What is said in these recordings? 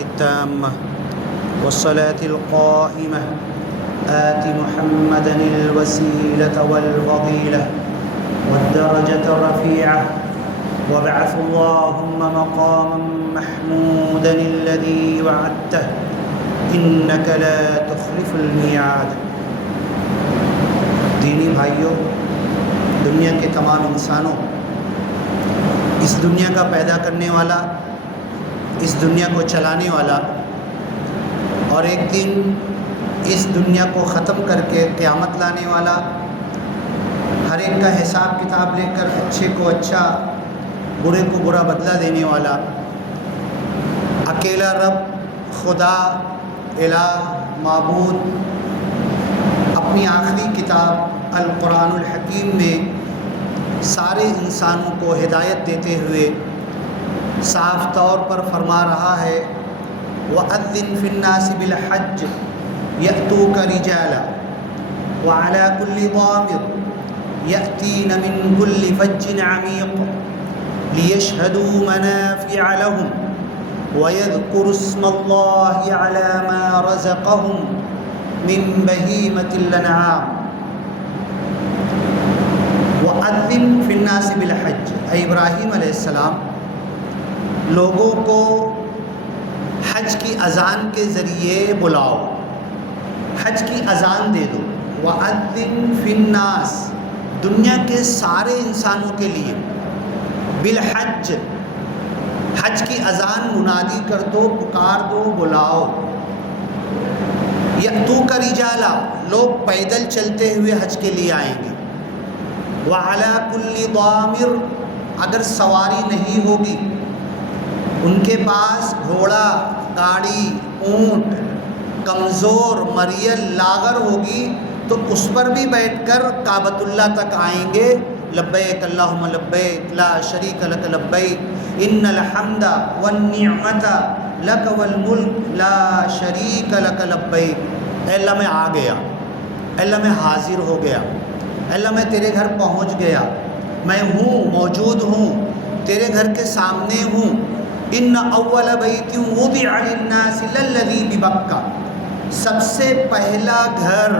التامة والصلاة القائمة آت محمدا الوسيلة والفضيلة والدرجة الرفيعة وابعث اللهم مقاما محمودا الذي وعدته إنك لا تخلف الميعاد۔ دینی بھائیوں، دنیا کے تمام انسانوں، اس دنیا کا پیدا کرنے والا، اس دنیا کو چلانے والا اور ایک دن اس دنیا کو ختم کر کے قیامت لانے والا، ہر ایک کا حساب کتاب لے کر اچھے کو اچھا، برے کو برا بدلہ دینے والا اکیلا رب، خدا، الہ، معبود، اپنی آخری کتاب القرآن الحکیم میں سارے انسانوں کو ہدایت دیتے ہوئے صاف طور پر فرما رہا ہے وَأَذِّن فِي النَّاسِ بِالْحَجِّ يَأْتُوكَ رِجَالًا وَعَلَى كُلِّ ضَامِرٍ يَأْتِينَ مِنْ كُلِّ فَجٍّ عَمِيقٍ لِيَشْهَدُوا مَنَافِعَ لَهُمْ وَيَذْكُرُوا اسْمَ اللَّهِ عَلَى مَا رَزَقَهُمْ مِنْ بَهِيمَةِ الْأَنْعَامِ۔ وَأَذِّن فِي النَّاسِ بِالْحَجِّ، اے ابراہیم علیہ السلام، لوگوں کو حج کی اذان کے ذریعے بلاؤ، حج کی اذان دے دو۔ وَأَذِّن فِي النَّاسِ، دنیا کے سارے انسانوں کے لیے، بالحج، حج کی اذان منادی کر دو، پکار دو، بلاؤ۔ یأتوک رجالا، لوگ پیدل چلتے ہوئے حج کے لیے آئیں گے۔ وعلی کل ضامر، اگر سواری نہیں ہوگی، ان کے پاس گھوڑا، گاڑی، اونٹ، کمزور، مریل، لاغر ہوگی تو اس پر بھی بیٹھ کر کعبۃ اللہ تک آئیں گے۔ لبیک اللہم لبیک لا شریک لک لبیک ان الحمد والنعمت لک والملک لا شریک لک لبیک۔ اے اللہ میں آ گیا، اے اللہ میں حاضر ہو گیا، اے اللہ میں تیرے گھر پہنچ گیا، میں ہوں، موجود ہوں، تیرے گھر کے سامنے ہوں۔ ان اول بیت وضع للناس للذی ببکہ، سب سے پہلا گھر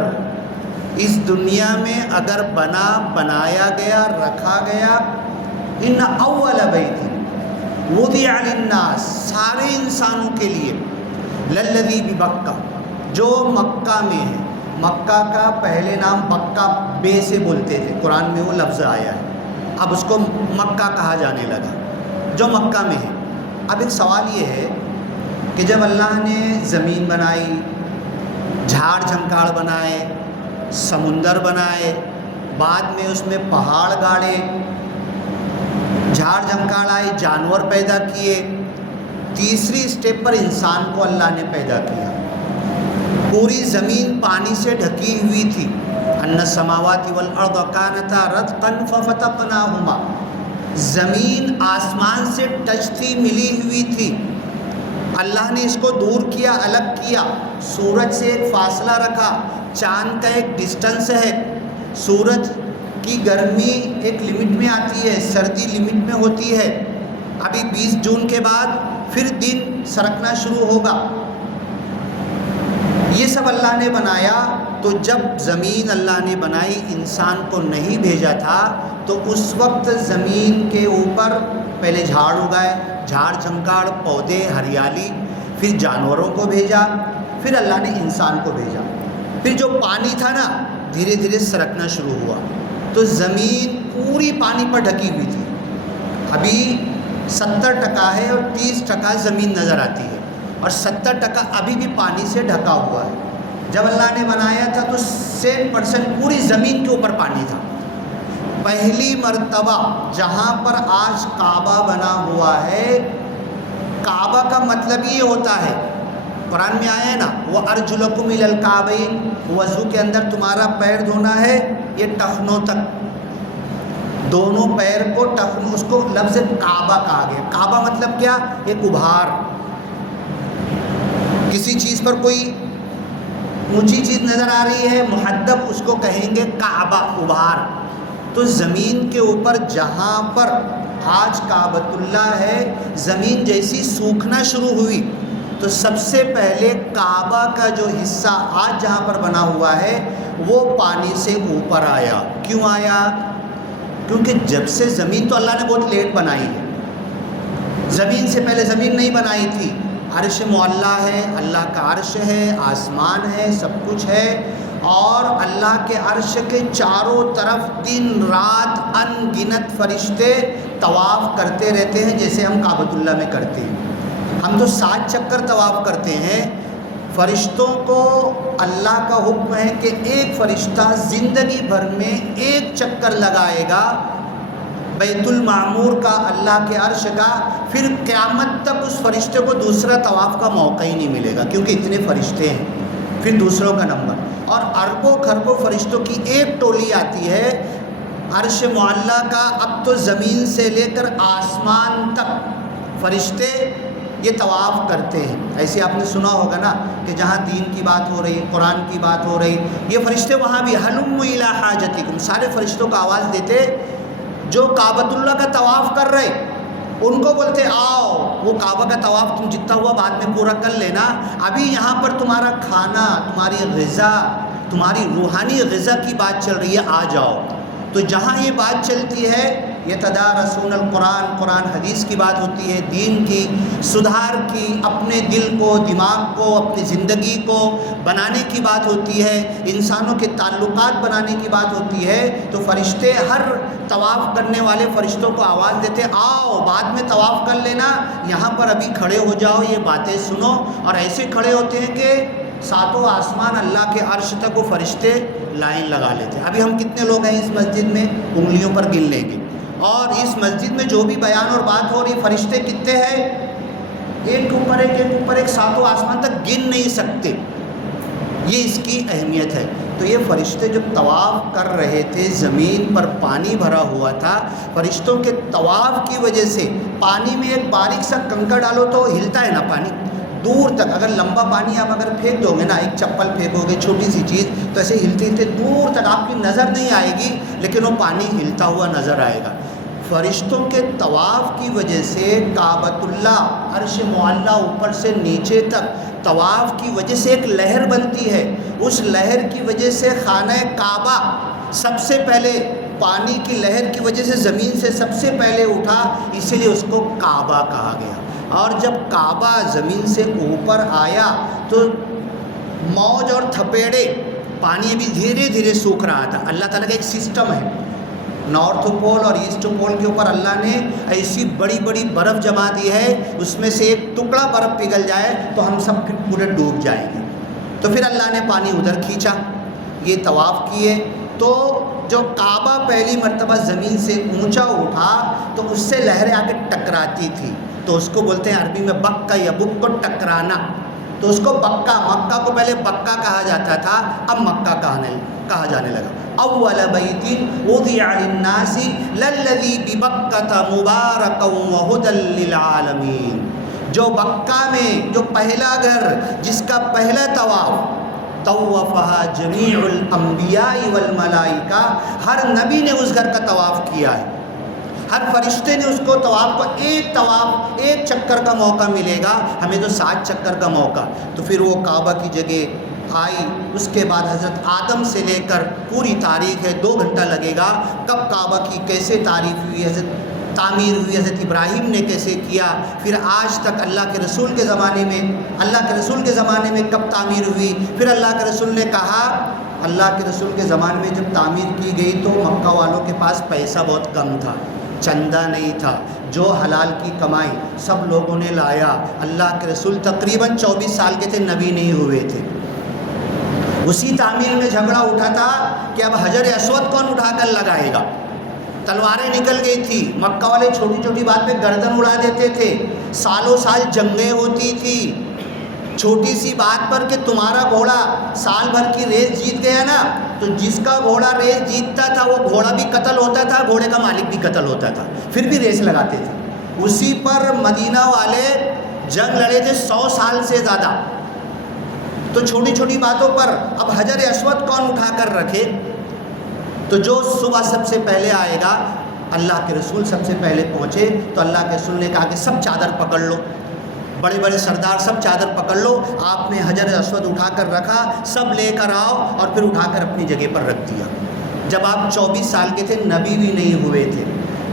اس دنیا میں اگر بنایا گیا، رکھا گیا، ان اول بیت وضع للناس، سارے انسانوں کے لیے، للذی ببکہ، جو مکہ میں ہے۔ مکہ کا پہلے نام بکہ بے سے بولتے تھے، قرآن میں وہ لفظ آیا ہے، اب اس کو مکہ کہا جانے لگا، جو مکہ میں ہے۔ اب ایک سوال یہ ہے کہ جب اللہ نے زمین بنائی، جھاڑ جھنکاڑ بنائے، سمندر بنائے، بعد میں اس میں پہاڑ گاڑے، جھاڑ جھنکاڑ آئے، جانور پیدا کیے، تیسری سٹیپ پر انسان کو اللہ نے پیدا کیا۔ پوری زمین پانی سے ڈھکی ہوئی تھی، ان السماوات والارض کانتا رتقا ففتقناہما، زمین آسمان سے ٹچ تھی، ملی ہوئی تھی، اللہ نے اس کو دور کیا، الگ کیا، سورج سے ایک فاصلہ رکھا، چاند کا ایک ڈسٹنس ہے، سورج کی گرمی ایک لمٹ میں آتی ہے، سردی لمٹ میں ہوتی ہے، ابھی 20 جون کے بعد پھر دن سرکنا شروع ہوگا۔ یہ سب اللہ نے بنایا۔ تو جب زمین اللہ نے بنائی، انسان کو نہیں بھیجا تھا، تو اس وقت زمین کے اوپر پہلے جھاڑ اگائے، جھاڑ جھنکاڑ، پودے، ہریالی، پھر جانوروں کو بھیجا، پھر اللہ نے انسان کو بھیجا۔ پھر جو پانی تھا نا، دھیرے دھیرے سرکنا شروع ہوا، تو زمین پوری پانی پر ڈھکی ہوئی تھی، ابھی 70% ہے اور 30% زمین نظر آتی ہے، اور 70% ابھی بھی پانی سے ڈھکا ہوا ہے۔ جب اللہ نے بنایا تھا تو 100% پوری زمین کے اوپر پانی تھا۔ پہلی مرتبہ جہاں پر آج کعبہ بنا ہوا ہے، کعبہ کا مطلب یہ ہوتا ہے، قرآن میں آیا ہے نا، وَأَرْجُلَكُمْ إِلَى الْكَعْبَيْنِ، وضو کے اندر تمہارا پیر دھونا ہے یہ ٹخنوں تک، دونوں پیر کو ٹخنوں، اس کو لفظ کعبہ کہا گیا۔ کعبہ مطلب کیا؟ ایک ابھار، کسی چیز پر کوئی اونچی چیز نظر آ رہی ہے، محدب، اس کو کہیں گے کعبہ، ابھار۔ تو زمین کے اوپر جہاں پر آج کعبۃ اللہ ہے، زمین جیسی سوکھنا شروع ہوئی تو سب سے پہلے کعبہ کا جو حصہ آج جہاں پر بنا ہوا ہے وہ پانی سے اوپر آیا. کیوں آیا؟ کیونکہ جب سے زمین تو اللہ نے بہت لیٹ بنائی ہے. زمین سے پہلے زمین نہیں بنائی تھی. عرش معلیٰ ہے، اللہ کا عرش ہے، آسمان ہے، سب کچھ ہے، اور اللہ کے عرش کے چاروں طرف دن رات ان گنت فرشتے طواف کرتے رہتے ہیں، جیسے ہم کعبۃ اللہ میں کرتے ہیں. ہم تو 7 چکر طواف کرتے ہیں. فرشتوں کو اللہ کا حکم ہے کہ ایک فرشتہ زندگی بھر میں 1 چکر لگائے گا بیت المعمور کا، اللہ کے عرش کا، پھر قیامت تک اس فرشتے کو دوسرا طواف کا موقع ہی نہیں ملے گا، کیونکہ اتنے فرشتے ہیں. پھر دوسروں کا نمبر، اور اربوں خربوں فرشتوں کی ایک ٹولی آتی ہے عرش معلیٰ کا. اب تو زمین سے لے کر آسمان تک فرشتے یہ طواف کرتے ہیں. ایسے آپ نے سنا ہوگا نا کہ جہاں دین کی بات ہو رہی ہے، قرآن کی بات ہو رہی، یہ فرشتے وہاں بھی ہلم الی حاجتکم، سارے فرشتوں کو آواز دیتے جو کعبۃ اللہ کا طواف کر رہے، ان کو بولتے آؤ، وہ کعبہ کا طواف تم جتنا ہوا بعد میں پورا کر لینا، ابھی یہاں پر تمہارا کھانا، تمہاری غذا، تمہاری روحانی غذا کی بات چل رہی ہے، آ جاؤ. تو جہاں یہ بات چلتی ہے یتدارسون القرآن، قرآن حدیث کی بات ہوتی ہے، دین کی، سدھار کی، اپنے دل کو، دماغ کو، اپنی زندگی کو بنانے کی بات ہوتی ہے، انسانوں کے تعلقات بنانے کی بات ہوتی ہے، تو فرشتے ہر طواف کرنے والے فرشتوں کو آواز دیتے آؤ بعد میں طواف کر لینا، یہاں پر ابھی کھڑے ہو جاؤ، یہ باتیں سنو. اور ایسے کھڑے ہوتے ہیں کہ 7 آسمان اللہ کے عرش تک وہ فرشتے لائن لگا لیتے ہیں. ابھی ہم کتنے لوگ ہیں اس مسجد میں؟ انگلیوں پر گن لیں گے. اور اس مسجد میں جو بھی بیان اور بات ہو رہی، فرشتے کتنے ہیں؟ ایک کے اوپر ایک، ایک اوپر ایک، 7 آسمان تک گن نہیں سکتے. یہ اس کی اہمیت ہے. تو یہ فرشتے جب طواف کر رہے تھے، زمین پر پانی بھرا ہوا تھا، فرشتوں کے طواف کی وجہ سے پانی میں ایک باریک سا کنکر ڈالو تو ہلتا ہے نا پانی دور تک. اگر لمبا پانی آپ اگر پھینک دو گے نا، ایک چپل پھینکو گے، چھوٹی سی چیز، تو ایسے ہلتے ہلتے دور تک آپ کی نظر نہیں آئے گی، لیکن وہ پانی ہلتا ہوا نظر آئے گا. فرشتوں کے طواف کی وجہ سے کعبۃ اللہ، عرش معلیٰ اوپر سے نیچے تک طواف کی وجہ سے ایک لہر بنتی ہے. اس لہر کی وجہ سے خانہ کعبہ سب سے پہلے پانی کی لہر کی وجہ سے زمین سے سب سے پہلے اٹھا، اسی لیے اس کو کعبہ کہا گیا. اور جب کعبہ زمین سے اوپر آیا تو موج اور تھپیڑے، پانی بھی دھیرے دھیرے سوکھ رہا تھا. اللہ تعالیٰ کا ایک سسٹم ہے، نارتھ پول اور ایسٹ پول کے اوپر اللہ نے ایسی بڑی بڑی برف جما دی ہے، اس میں سے ایک ٹکڑا برف پگھل جائے تو ہم سب پورے ڈوب جائیں گے. تو پھر اللہ نے پانی ادھر کھینچا، یہ طواف کیے. تو جو کعبہ پہلی مرتبہ زمین سے اونچا اٹھا تو اس سے لہریں آ کے ٹکراتی تھی، تو اس کو بولتے ہیں عربی میں بکا یا بک کو ٹکرانا. تو اس کو بکا، مکہ کو پہلے بکا کہا جاتا تھا، اب مکہ کہا جانے لگا. اول بیت وضع للناس للذی ببکۃ مبارکا وہدی للعالمین. جو بکہ میں جو پہلا گھر، جس کا پہلا طواف طوفہا جمیع الانبیاء والملائکہ، ہر نبی نے اس گھر کا طواف کیا ہے، ہر فرشتے نے اس کو طواف کو، ایک چکر کا موقع ملے گا، ہمیں تو 7 چکر کا موقع. تو پھر وہ کعبہ کی جگہ آئی. اس کے بعد حضرت آدم سے لے کر پوری تاریخ ہے، 2 گھنٹہ لگے گا، کب کعبہ کی کیسے تعریف ہوئی، حضرت تعمیر ہوئی، حضرت ابراہیم نے کیسے کیا، پھر آج تک اللہ کے رسول کے زمانے میں کب تعمیر ہوئی. پھر اللہ کے رسول نے کہا، اللہ کے رسول کے زمانے میں جب تعمیر کی گئی تو مکہ والوں کے پاس پیسہ بہت کم تھا، چندہ نہیں تھا، جو حلال کی کمائی سب لوگوں نے لایا. اللہ کے رسول تقریباً 24 سال کے تھے، نبی نہیں ہوئے تھے. اسی تعمیر میں جھگڑا اٹھا تھا کہ اب حجر اسود کون اٹھا کر لگائے گا. تلواریں نکل گئی تھی، مکہ والے چھوٹی چھوٹی بات پہ گردن اڑا دیتے تھے، سالوں سال جنگیں ہوتی تھی چھوٹی سی بات پر کہ تمہارا گھوڑا سال بھر کی ریس جیت گیا نا، تو جس کا گھوڑا ریس جیتتا تھا وہ گھوڑا بھی قتل ہوتا تھا، گھوڑے کا مالک بھی قتل ہوتا تھا، پھر بھی ریس لگاتے تھے. اسی پر مدینہ والے جنگ لڑے تھے 100 سال سے زیادہ. تو چھوٹی چھوٹی باتوں پر اب حجر اسود کون اٹھا کر رکھے. تو جو صبح سب سے پہلے آئے گا، اللہ کے رسول سب سے پہلے پہنچے تو اللہ کے رسول نے کہا کہ سب چادر پکڑ لو. بڑے بڑے سردار سب چادر پکڑ لو، آپ نے حجر اسود اٹھا کر رکھا، سب لے کر آؤ، اور پھر اٹھا کر اپنی جگہ پر رکھ دیا۔ جب آپ 24 سال کے تھے، نبی بھی نہیں ہوئے تھے،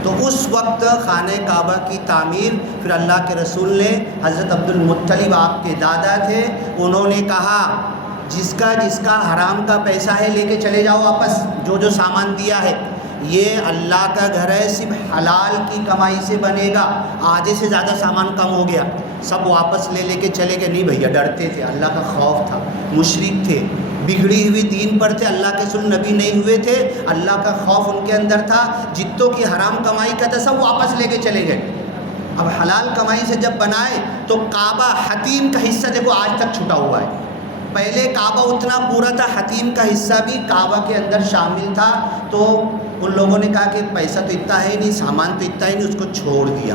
تو اس وقت خانہ کعبہ کی تعمیر پھر اللہ کے رسول نے، حضرت عبد المطلب آپ کے دادا تھے، انہوں نے کہا جس کا حرام کا پیسہ ہے لے کے چلے جاؤ واپس، جو سامان دیا ہے، یہ اللہ کا گھر ہے، صرف حلال کی کمائی سے بنے گا۔ آدھے سے زیادہ سامان کم ہو گیا، سب واپس لے کے چلے گئے۔ نہیں بھیا، ڈرتے تھے، اللہ کا خوف تھا، مشرک تھے، بگڑی ہوئی دین پر تھے، اللہ کے رسول نبی نہیں ہوئے تھے، اللہ کا خوف ان کے اندر تھا، جتوں کی حرام کمائی کا تھا سب واپس لے کے چلے گئے۔ اب حلال کمائی سے جب بنائے تو کعبہ حتیم کا حصہ دیکھو آج تک چھٹا ہوا ہے۔ پہلے کعبہ اتنا پورا تھا، حتیم کا حصہ بھی کعبہ کے اندر شامل تھا، تو ان لوگوں نے کہا کہ پیسہ تو اتنا ہے نہیں، سامان تو اتنا ہی نہیں، اس کو چھوڑ دیا۔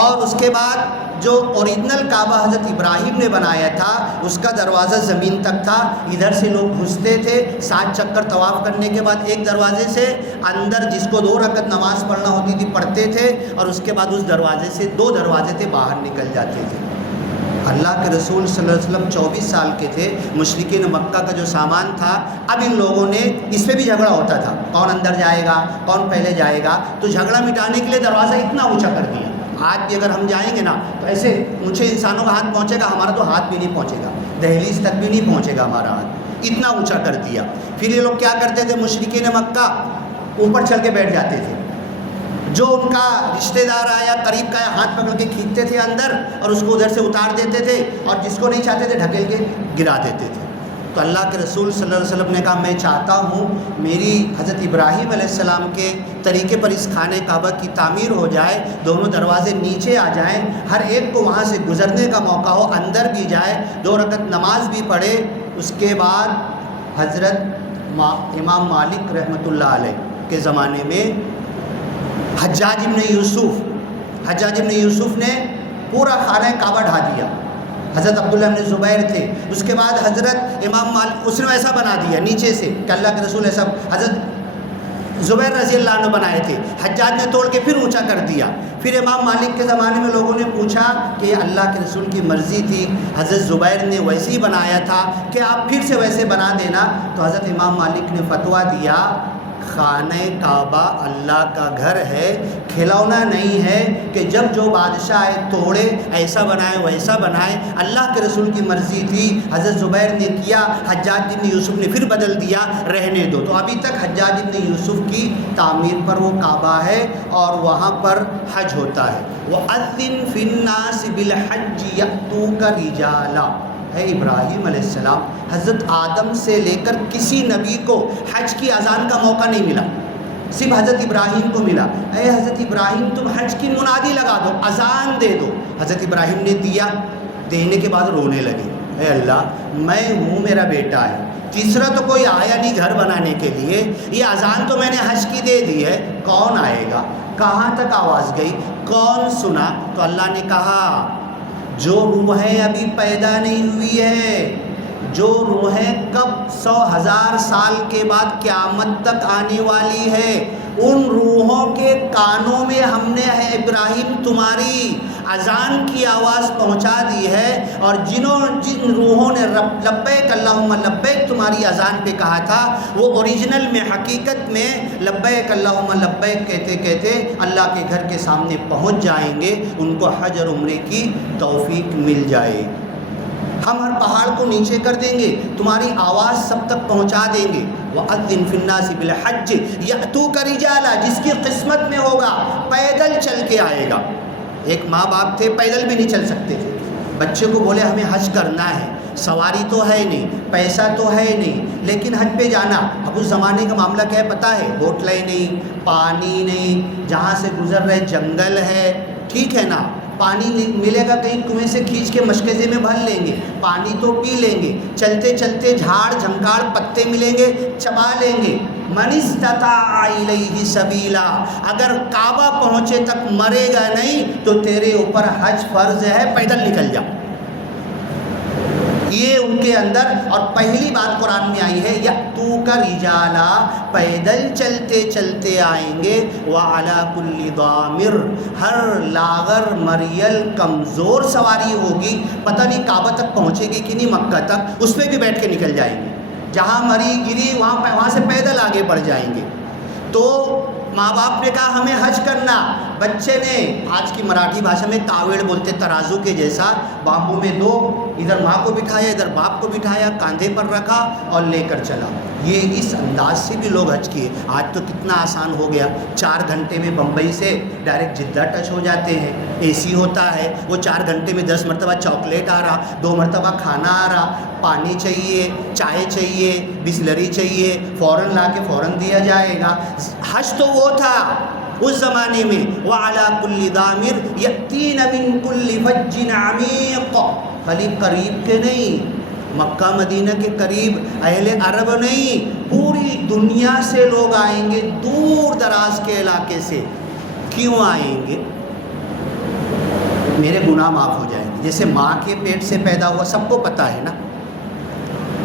اور اس کے بعد جو اوریجنل کعبہ حضرت ابراہیم نے بنایا تھا، اس کا دروازہ زمین تک تھا، ادھر سے لوگ گھستے تھے، 7 چکر طواف کرنے کے بعد ایک دروازے سے اندر، جس کو 2 رکعت نماز پڑھنا ہوتی تھی پڑھتے تھے، اور اس کے بعد اس دروازے سے 2 دروازے تھے باہر نکل جاتے تھے۔ اللہ کے رسول صلی اللہ علیہ وسلم 24 سال کے تھے، مشرکین مکہ کا جو سامان تھا، اب ان لوگوں نے، اس پہ بھی جھگڑا ہوتا تھا، کون اندر جائے گا، کون پہلے جائے گا، تو جھگڑا مٹانے کے لیے دروازہ اتنا اونچا کر دیا۔ آج بھی اگر ہم جائیں گے نا تو ایسے اونچے انسانوں کا ہاتھ پہنچے گا، ہمارا تو ہاتھ بھی نہیں پہنچے گا، دہلیز تک بھی نہیں پہنچے گا ہمارا ہاتھ، اتنا اونچا کر دیا۔ پھر یہ لوگ کیا کرتے تھے، مشرکین مکہ اوپر چل کے بیٹھ جاتے تھے، جو ان کا رشتہ دار آیا، قریب کا ہاتھ پکڑ کے کھینچتے تھے اندر، اور اس کو ادھر سے اتار دیتے تھے، اور جس کو نہیں چاہتے تھے ڈھکیل کے گرا دیتے تھے۔ تو اللہ کے رسول صلی اللہ علیہ وسلم نے کہا میں چاہتا ہوں میری حضرت ابراہیم علیہ السلام کے طریقے پر اس خانہ کعبہ کی تعمیر ہو جائے، دونوں دروازے نیچے آ جائیں، ہر ایک کو وہاں سے گزرنے کا موقع ہو، اندر بھی جائے، 2 رکعت نماز بھی پڑھے۔ اس کے بعد حضرت امام مالک رحمۃ اللہ علیہ کے زمانے میں حجاج ابن یوسف نے پورا خانہ کعبہ ڈھا دیا۔ حضرت عبداللہ بن زبیر تھے، اس کے بعد حضرت امام مالک، اس نے ایسا بنا دیا نیچے سے کہ اللہ کے رسول ایسا، حضرت زبیر رضی اللہ عنہ بنائے تھے، حجاج نے توڑ کے پھر اونچا کر دیا۔ پھر امام مالک کے زمانے میں لوگوں نے پوچھا کہ اللہ کے رسول کی مرضی تھی، حضرت زبیر نے ویسے ہی بنایا تھا کہ آپ پھر سے ویسے بنا دینا، تو حضرت امام مالک نے فتویٰ دیا خانہ کعبہ اللہ کا گھر ہے، کھلونا نہیں ہے کہ جب جو بادشاہ آئے توڑے، ایسا بنائے ویسا بنائے، اللہ کے رسول کی مرضی تھی، حضرت زبیر نے کیا، حجاج بن یوسف نے پھر بدل دیا، رہنے دو۔ تو ابھی تک حجاج بن یوسف کی تعمیر پر وہ کعبہ ہے، اور وہاں پر حج ہوتا ہے۔ وَأَذِّن فِي النَّاسِ بِالْحَجِّ يَأْتُوكَ رِجَالًا۔ ہے ابراہیم علیہ السلام، حضرت آدم سے لے کر کسی نبی کو حج کی اذان کا موقع نہیں ملا، صرف حضرت ابراہیم کو ملا۔ اے حضرت ابراہیم تم حج کی منادی لگا دو، اذان دے دو۔ حضرت ابراہیم نے دیا، دینے کے بعد رونے لگے، اے اللہ میں ہوں، میرا بیٹا ہے، تیسرا تو کوئی آیا نہیں گھر بنانے کے لیے، یہ اذان تو میں نے حج کی دے دی ہے، کون آئے گا؟ کہاں تک آواز گئی، کون سنا؟ تو اللہ نے کہا جو روحیں ابھی پیدا نہیں ہوئی ہے، جو روحیں کب 100,000 سال کے بعد قیامت تک آنے والی ہے، ان روحوں کے کانوں میں ہم نے ہے ابراہیم تمہاری اذان کی آواز پہنچا دی ہے، اور جن روحوں نے لبیک اللہم لبیک تمہاری اذان پہ کہا تھا، وہ اوریجنل میں حقیقت میں لبیک اللہم لبیک کہتے کہتے اللہ کے گھر کے سامنے پہنچ جائیں گے، ان کو حج اور عمرے کی توفیق مل جائے۔ ہم ہر پہاڑ کو نیچے کر دیں گے، تمہاری آواز سب تک پہنچا دیں گے۔ وَأَذِّن فِي النَّاسِ بِالْحَجِّ يَأْتُوكَ رِجَالًا، جس کی قسمت میں ہوگا پیدل چل کے آئے گا۔ ایک ماں باپ تھے، پیدل بھی نہیں چل سکتے تھے، بچے کو بولے ہمیں حج کرنا ہے، سواری تو ہے نہیں، پیسہ تو ہے نہیں، لیکن حج پہ جانا۔ اب اس زمانے کا معاملہ کیا ہے پتہ ہے، ہوٹلیں نہیں، پانی نہیں، جہاں سے گزر رہے جنگل ہے، ٹھیک ہے نا، پانی ملے گا کہیں کنویں سے کھینچ کے مشکزے میں بھر لیں گے، پانی تو پی لیں گے، چلتے چلتے جھاڑ جھنکاڑ پتے ملیں گے چبا لیں گے۔ من استطاع الیہ سبیلا، اگر کعبہ پہنچے تک مرے گا نہیں تو تیرے اوپر حج فرض ہے، پیدل نکل جا۔ یہ ان کے اندر، اور پہلی بات قرآن میں آئی ہے یأتوک رجالا، پیدل چلتے چلتے آئیں گے، وعلی کل ضامر، ہر لاغر مریل کمزور سواری ہوگی، پتہ نہیں کعبہ تک پہنچے گی کہ نہیں، مکہ تک، اس پہ بھی بیٹھ کے نکل جائیں گے، جہاں مری گری وہاں سے پیدل آگے بڑھ جائیں گے۔ تو ماں باپ نے کہا ہمیں حج کرنا، بچے نے آج کی مراٹھی بھاشا میں کاوڑ بولتے، ترازو کے جیسا، بامبو میں دو، ادھر ماں کو بٹھایا ادھر باپ کو بٹھایا، کاندھے پر رکھا اور لے کر چلا۔ یہ اس انداز سے بھی لوگ حج کیے۔ آج تو کتنا آسان ہو گیا، 4 گھنٹے میں بمبئی سے ڈائریکٹ جدہ ٹچ ہو جاتے ہیں، اے سی ہوتا ہے، وہ 4 گھنٹے میں 10 مرتبہ چاکلیٹ آ رہا، 2 مرتبہ کھانا آ رہا، پانی چاہیے، چائے چاہیے، بسلری چاہیے، فوراً لا کے فوراً دیا جائے گا۔ حج تو وہ تھا اس زمانے میں، وَعَلَى كُلِّ ضَامِرٍ يَأْتِينَ مِن كُلِّ فَجٍّ عَمِيقٍ، خالی قریب کے نہیں، مکہ مدینہ کے قریب، اہل عرب نہیں، پوری دنیا سے لوگ آئیں گے، دور دراز کے علاقے سے۔ کیوں آئیں گے؟ میرے گناہ معاف ہو جائیں گے۔ جیسے ماں کے پیٹ سے پیدا ہوا سب کو پتہ ہے نا،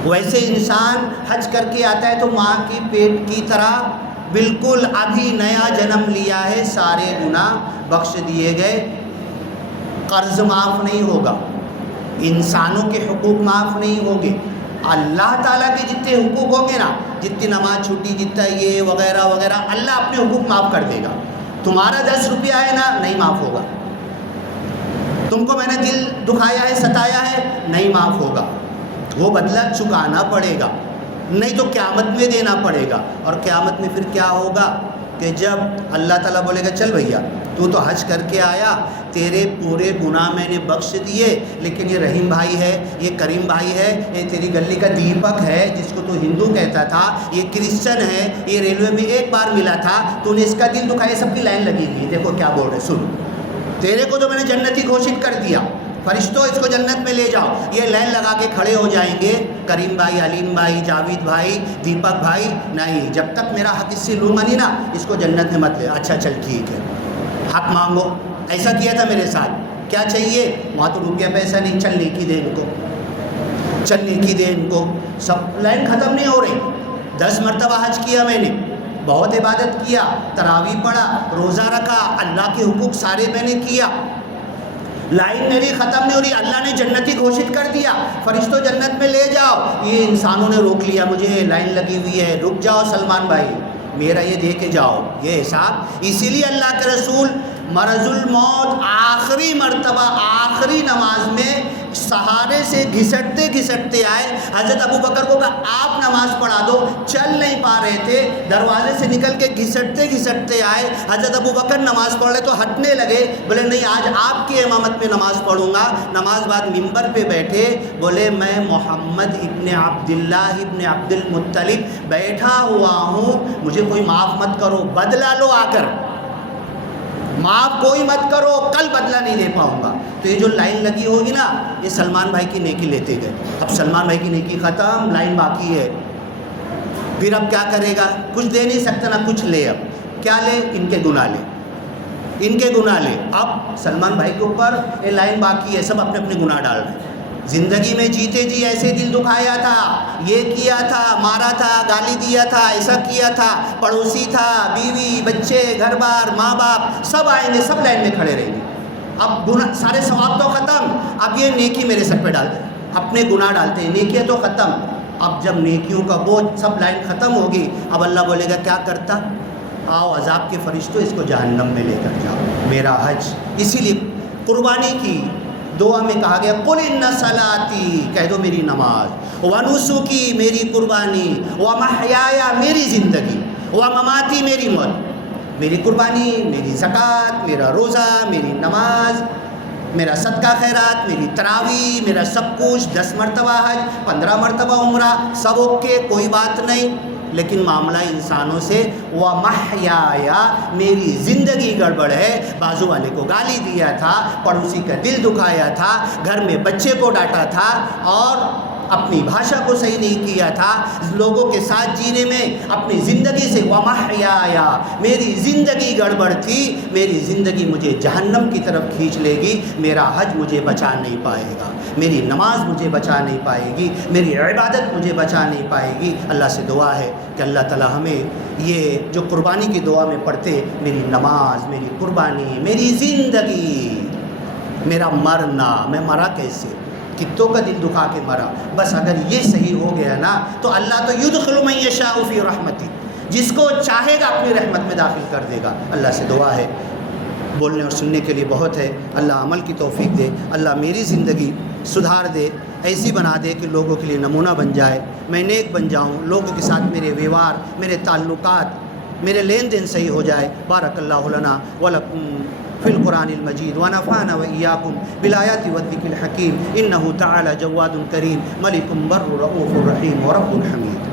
ویسے انسان حج کر کے آتا ہے تو ماں کی پیٹ کی طرح بالکل ابھی نیا جنم لیا ہے، سارے گناہ بخش دیے گئے، قرض معاف نہیں ہوگا، انسانوں کے حقوق معاف نہیں ہوں گے، اللہ تعالیٰ کے جتنے حقوق ہوں گے نا، جتنی نماز چھوٹی، جتنا یہ وغیرہ وغیرہ، اللہ اپنے حقوق معاف کر دے گا۔ تمہارا 10 روپیہ ہے نا، نہیں معاف ہوگا، تم کو میں نے دل دکھایا ہے، ستایا ہے، نہیں معاف ہوگا، وہ بدلہ چکانا پڑے گا، نہیں تو قیامت میں دینا پڑے گا۔ اور قیامت میں پھر کیا ہوگا کہ جب اللہ تعالیٰ بولے گا چل بھیا تو حج کر کے آیا، تیرے پورے گناہ میں نے بخش دیے، لیکن یہ رحیم بھائی ہے، یہ کریم بھائی ہے، یہ تیری گلی کا دیپک ہے جس کو تو ہندو کہتا تھا، یہ کرسچن ہے، یہ ریلوے میں ایک بار ملا تھا، تو نے اس کا دل دکھایا، سب کی لائن لگی ہوئی، دیکھو کیا بول رہے، سن، تیرے کو تو میں نے جنتی گھوشت کر دیا، فرشتوں اس کو جنت میں لے جاؤ، یہ لائن لگا کے کھڑے ہو جائیں گے، کریم بھائی، علیم بھائی، جاوید بھائی، دیپک بھائی، نہیں، جب تک میرا حق اس سے لوں گا نہیں نا، اس کو جنت میں مت لے۔ اچھا چل ٹھیک ہے، حق مانگو، ایسا کیا تھا میرے ساتھ، کیا چاہیے، وہاں تو روپیہ پیسہ نہیں، چل نیکی دے ان کو، چل نیکی دے ان کو، سب لائن ختم نہیں ہو رہی۔ 10 مرتبہ حج کیا میں نے، بہت عبادت کیا، تراویح پڑھا، روزہ رکھا، اللہ کے حقوق سارے میں نے کیا، لائن میری ختم نہیں ہو رہی، اللہ نے جنتی گھوشت کر دیا، فرشتوں جنت میں لے جاؤ، یہ انسانوں نے روک لیا مجھے، لائن لگی ہوئی ہے، رک جاؤ سلمان بھائی، میرا یہ دے کے جاؤ یہ حساب۔ اسی لیے اللہ کے رسول مرض الموت آخری مرتبہ آخری نماز میں سہارے سے گھسٹتے گھسٹتے آئے، حضرت ابو بکر کو کہا آپ نماز پڑھا دو، چل نہیں پا رہے تھے، دروازے سے نکل کے گھسٹتے گھسٹتے آئے، حضرت ابو بکر نماز پڑھ رہے تو ہٹنے لگے، بولے نہیں آج آپ کی امامت میں نماز پڑھوں گا۔ نماز بعد ممبر پہ بیٹھے، بولے میں محمد ابن عبداللہ ابن عبد المطلب بیٹھا ہوا ہوں، مجھے کوئی معاف مت کرو، بدلہ لو آ کر، معاف کوئی مت کرو، کل بدلہ نہیں دے پاؤں گا۔ تو یہ جو لائن لگی ہوگی نا، یہ سلمان بھائی کی نیکی لیتے گئے، اب سلمان بھائی کی نیکی ختم، لائن باقی ہے، پھر اب کیا کرے گا، کچھ دے نہیں سکتا نا کچھ لے، اب کیا لے، ان کے گناہ لے، ان کے گناہ لے۔ اب سلمان بھائی کے اوپر یہ لائن باقی ہے، سب اپنے اپنے گناہ ڈال رہے ہیں، زندگی میں جیتے جی ایسے دل دکھایا تھا، یہ کیا تھا، مارا تھا، گالی دیا تھا، ایسا کیا تھا، پڑوسی تھا، بیوی بچے گھر بار ماں باپ سب آئیں گے، سب لائن میں کھڑے رہیں گے، اب گناہ سارے ثواب تو ختم، اب یہ نیکی میرے سر پہ ڈالتے ہیں، اپنے گناہ ڈالتے ہیں، نیکیاں تو ختم۔ اب جب نیکیوں کا بوجھ سب لائن ختم ہوگی، اب اللہ بولے گا کیا کرتا، آؤ عذاب کے فرشتوں اس کو جہنم میں لے کر جاؤ، میرا حج۔ اسی لیے قربانی کی دعا میں کہا گیا قل ان صلاتی، کہہ دو میری نماز، ونسکی میری قربانی، ومحیایا میری زندگی، ومماتی میری موت، میری قربانی، میری زکوٰۃ، میرا روزہ، میری نماز، میرا صدقہ خیرات، میری تراویح، میرا سب کچھ، 10 مرتبہ حج، 15 مرتبہ عمرہ، سب اوکے، کوئی بات نہیں، لیکن معاملہ انسانوں سے، وَمَحْيَايَ میری زندگی گڑبڑ ہے، بازو والے کو گالی دیا تھا، پڑوسی کا دل دکھایا تھا، گھر میں بچے کو ڈانٹا تھا، اور اپنی بھاشا کو صحیح نہیں کیا تھا، لوگوں کے ساتھ جینے میں اپنی زندگی سے وَمَحْيَايَ، میری زندگی گڑبڑ تھی، میری زندگی مجھے جہنم کی طرف کھینچ لے گی، میرا حج مجھے بچا نہیں پائے گا، میری نماز مجھے بچا نہیں پائے گی، میری عبادت مجھے بچا نہیں پائے گی۔ اللہ سے دعا ہے کہ اللہ تعالی ہمیں یہ جو قربانی کی دعا میں پڑھتے، میری نماز، میری قربانی، میری زندگی، میرا مرنا، میں مرا کیسے، کتوں کا دل دکھا کے مرا، بس اگر یہ صحیح ہو گیا نا تو اللہ تو یدخل من یشاء فی رحمتی، جس کو چاہے گا اپنی رحمت میں داخل کر دے گا۔ اللہ سے دعا ہے، بولنے اور سننے کے لیے بہت ہے، اللہ عمل کی توفیق دے، اللہ میری زندگی سدھار دے، ایسی بنا دے کہ لوگوں کے لیے نمونہ بن جائے، میں نیک بن جاؤں، لوگوں کے ساتھ میرے ویوہار، میرے تعلقات، میرے لین دین صحیح ہو جائے۔ بارک اللہ لنا ولکم فی القرآن المجید ونفعنا وإیاکم بالآیات والذکر الحکیم، انہ تعالی جواد کریم ملک بر رؤوف رحیم ورب حمید۔